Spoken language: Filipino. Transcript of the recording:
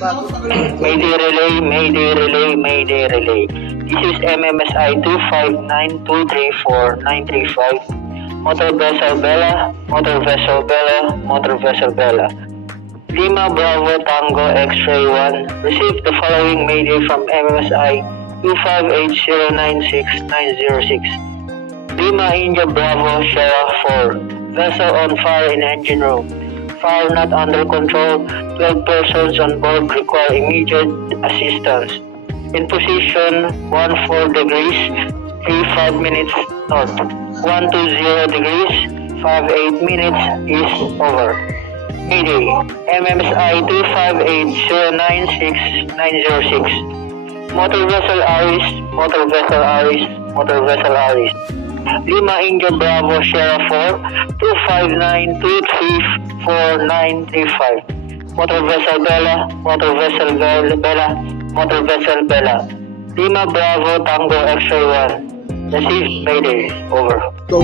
Mayday relay, Mayday relay, Mayday relay. This is MMSI 259234935. Motor vessel Bella, Motor vessel Bella, Motor vessel Bella. Lima Bravo Tango X-ray 1. Received the following Mayday from MMSI 258096906. Lima India Bravo Sierra 4. Vessel on fire in engine room. Fire not under control. 12 persons on board require immediate assistance. In position 14 degrees, 35 minutes north. 120 degrees, 58 minutes is over. Mayday, MMSI 258096906. Motor vessel Aris, Motor vessel Aris, Motor vessel Aris. Lima India Bravo Sierra 4 259234935. Motor vessel Bella, Motor vessel Bella, Motor vessel Bella. Lima Bravo Tango X-ray 1. Received Mayday. Over. Go.